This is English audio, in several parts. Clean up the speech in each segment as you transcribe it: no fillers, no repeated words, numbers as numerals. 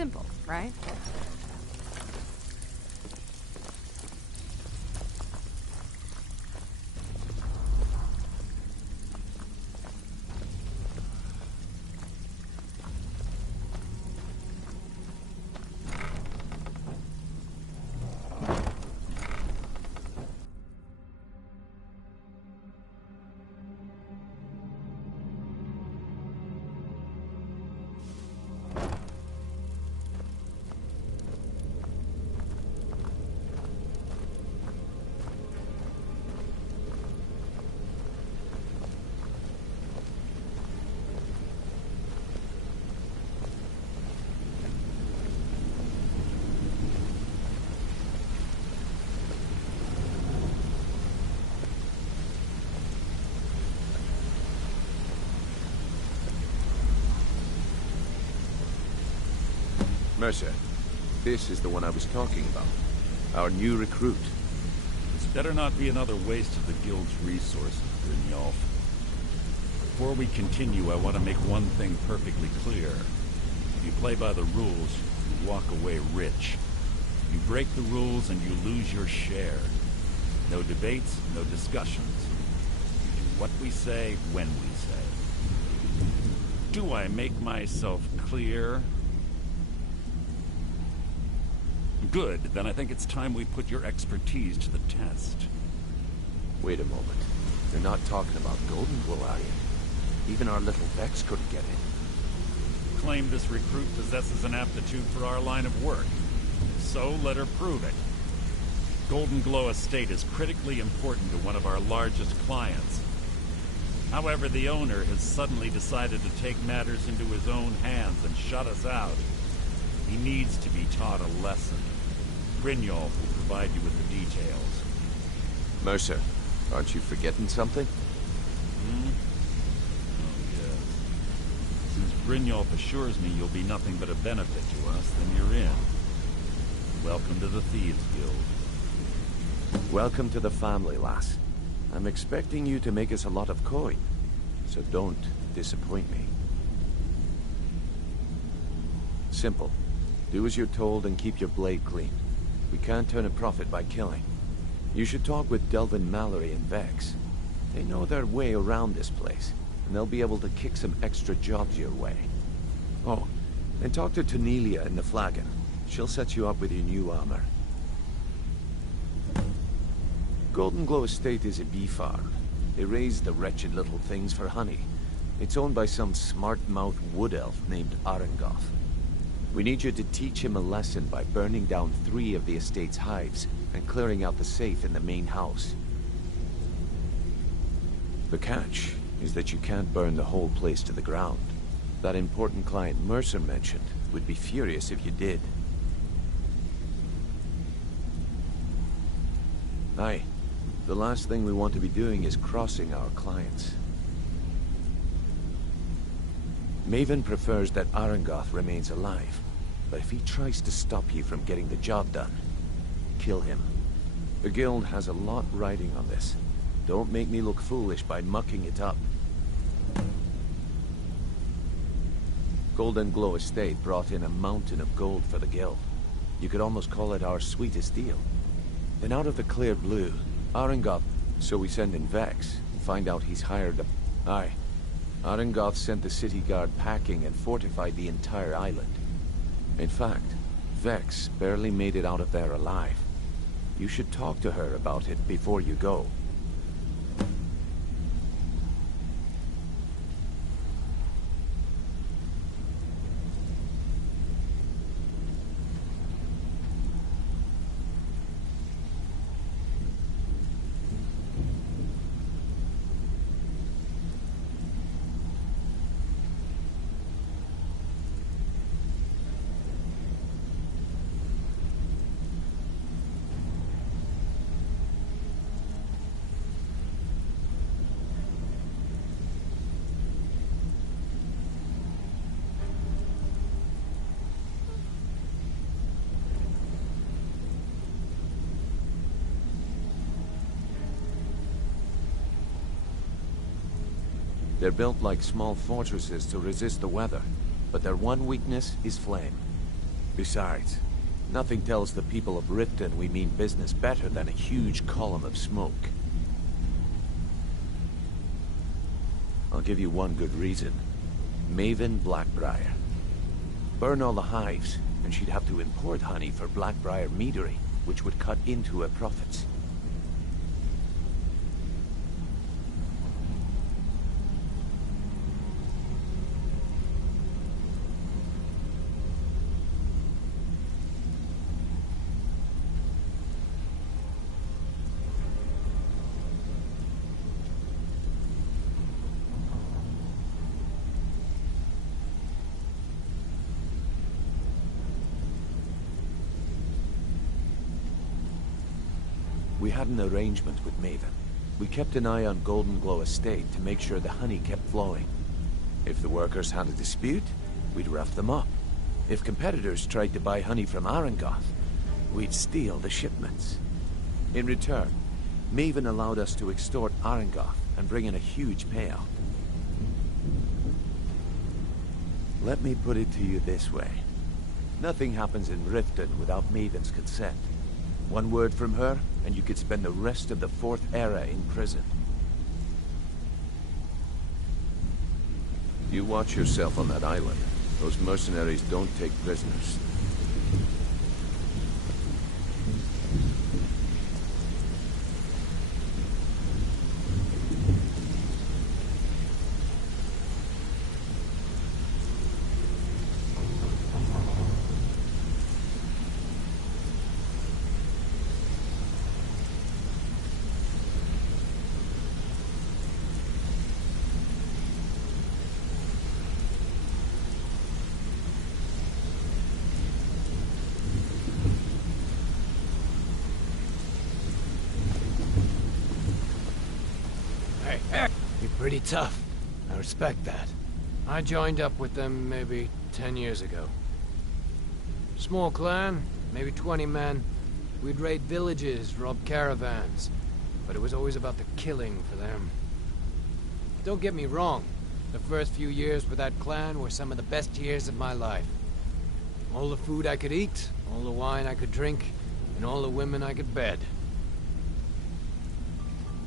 Simple, right? Mercer, this is the one I was talking about. Our new recruit. This better not be another waste of the Guild's resources, Brynjolf. Before we continue, I want to make one thing perfectly clear. If you play by the rules, you walk away rich. You break the rules and you lose your share. No debates, no discussions. We do what we say, when we say. Do I make myself clear? Good, then I think it's time we put your expertise to the test. Wait a moment. You're not talking about Golden Glow, are you? Even our little Vex couldn't get in. Claim this recruit possesses an aptitude for our line of work. So let her prove it. Golden Glow Estate is critically important to one of our largest clients. However, the owner has suddenly decided to take matters into his own hands and shut us out. He needs to be taught a lesson. Brynjolf will provide you with the details. Mercer, aren't you forgetting something? Oh, yes. Since Brynjolf assures me you'll be nothing but a benefit to us, then you're in. Welcome to the Thieves Guild. Welcome to the family, lass. I'm expecting you to make us a lot of coin, so don't disappoint me. Simple. Do as you're told and keep your blade clean. We can't turn a profit by killing. You should talk with Delvin Mallory and Vex. They know their way around this place, and they'll be able to kick some extra jobs your way. Oh, and talk to Tanelia in the Flagon. She'll set you up with your new armor. Golden Glow Estate is a bee farm. They raise the wretched little things for honey. It's owned by some smart-mouthed wood elf named Arangoth. We need you to teach him a lesson by burning down 3 of the estate's hives and clearing out the safe in the main house. The catch is that you can't burn the whole place to the ground. That important client Mercer mentioned would be furious if you did. Aye. The last thing we want to be doing is crossing our clients. Maven prefers that Arangoth remains alive, but if he tries to stop you from getting the job done, kill him. The Guild has a lot riding on this. Don't make me look foolish by mucking it up. Golden Glow Estate brought in a mountain of gold for the Guild. You could almost call it our sweetest deal. Then out of the clear blue, Arangoth, so we send in Vex and find out he's hired a... Aye. Arangoth sent the city guard packing and fortified the entire island. In fact, Vex barely made it out of there alive. You should talk to her about it before you go. They're built like small fortresses to resist the weather, but their one weakness is flame. Besides, nothing tells the people of Riften we mean business better than a huge column of smoke. I'll give you one good reason. Maven Blackbriar. Burn all the hives, and she'd have to import honey for Blackbriar meadery, which would cut into her profits. We had an arrangement with Maven. We kept an eye on Golden Glow Estate to make sure the honey kept flowing. If the workers had a dispute, we'd rough them up. If competitors tried to buy honey from Arangoth, we'd steal the shipments. In return, Maven allowed us to extort Arangoth and bring in a huge payout. Let me put it to you this way. Nothing happens in Riften without Maven's consent. One word from her, and you could spend the rest of the Fourth Era in prison. You watch yourself on that island. Those mercenaries don't take prisoners. You're pretty tough. I respect that. I joined up with them maybe 10 years ago. Small clan, maybe 20 men. We'd raid villages, rob caravans. But it was always about the killing for them. Don't get me wrong. The first few years with that clan were some of the best years of my life. All the food I could eat, all the wine I could drink, and all the women I could bed.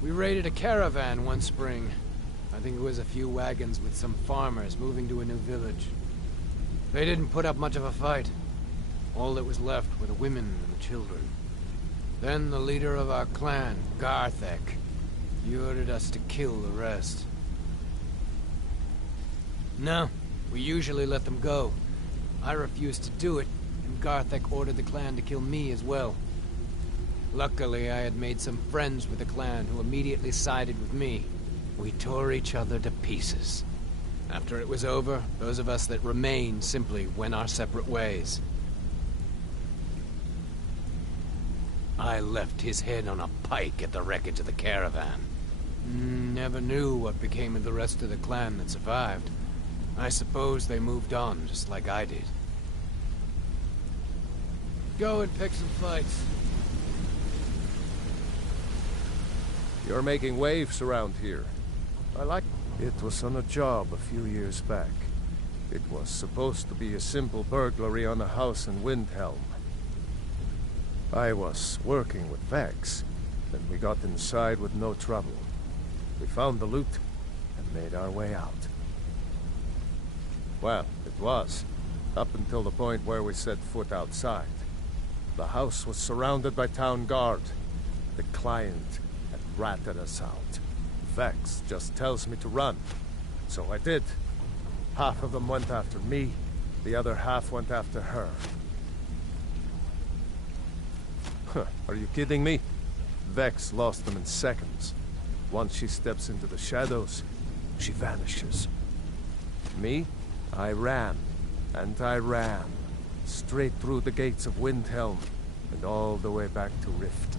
We raided a caravan one spring. I think it was a few wagons with some farmers moving to a new village. They didn't put up much of a fight. All that was left were the women and the children. Then the leader of our clan, Garthek, he ordered us to kill the rest. No, we usually let them go. I refused to do it, and Garthek ordered the clan to kill me as well. Luckily, I had made some friends with the clan who immediately sided with me. We tore each other to pieces. After it was over, those of us that remained simply went our separate ways. I left his head on a pike at the wreckage of the caravan. Never knew what became of the rest of the clan that survived. I suppose they moved on, just like I did. Go and pick some fights. You're making waves around here. I like it. Was on a job a few years back. It was supposed to be a simple burglary on a house in Windhelm. I was working with Vex, and we got inside with no trouble. We found the loot and made our way out. Well, it was, up until the point where we set foot outside. The house was surrounded by town guard. The client had ratted us out. Vex just tells me to run, so I did. Half of them went after me, the other half went after her. Huh, are you kidding me? Vex lost them in seconds. Once she steps into the shadows, she vanishes. Me? I ran, and I ran, straight through the gates of Windhelm, and all the way back to Rift.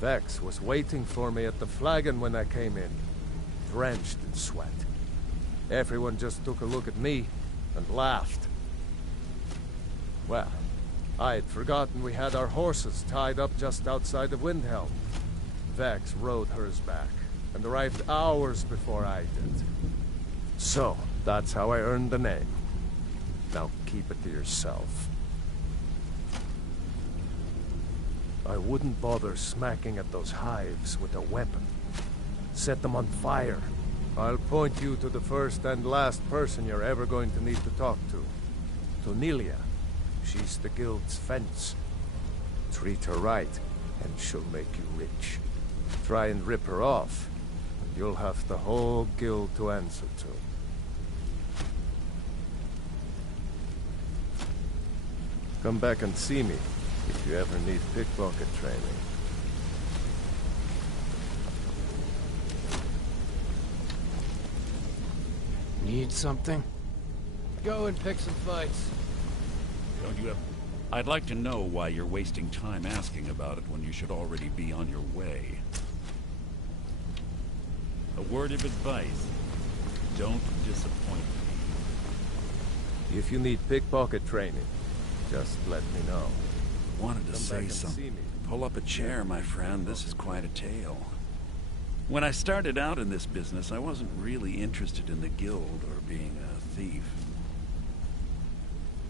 Vex was waiting for me at the flagon when I came in, drenched in sweat. Everyone just took a look at me and laughed. Well, I'd forgotten we had our horses tied up just outside of Windhelm. Vex rode hers back, and arrived hours before I did. So, that's how I earned the name. Now keep it to yourself. I wouldn't bother smacking at those hives with a weapon. Set them on fire. I'll point you to the first and last person you're ever going to need to talk to. Nelia. She's the guild's fence. Treat her right, and she'll make you rich. Try and rip her off, and you'll have the whole guild to answer to. Come back and see me if you ever need pickpocket training. Need something? Go and pick some fights. Don't you have... I'd like to know why you're wasting time asking about it when you should already be on your way. A word of advice. Don't disappoint me. If you need pickpocket training, just let me know. Wanted to Come say back and something. see me. Pull up a chair, my friend. This is quite a tale. When I started out in this business, I wasn't really interested in the guild or being a thief.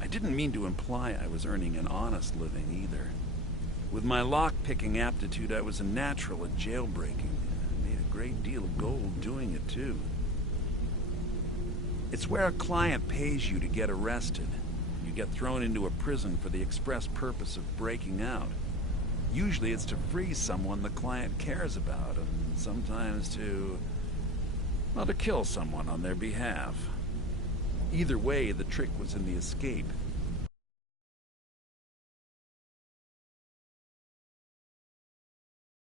I didn't mean to imply I was earning an honest living either. With my lock-picking aptitude, I was a natural at jailbreaking. I made a great deal of gold doing it, too. It's where a client pays you to get arrested. You get thrown into a prison for the express purpose of breaking out. Usually it's to free someone the client cares about, and sometimes well, to kill someone on their behalf. Either way, the trick was in the escape.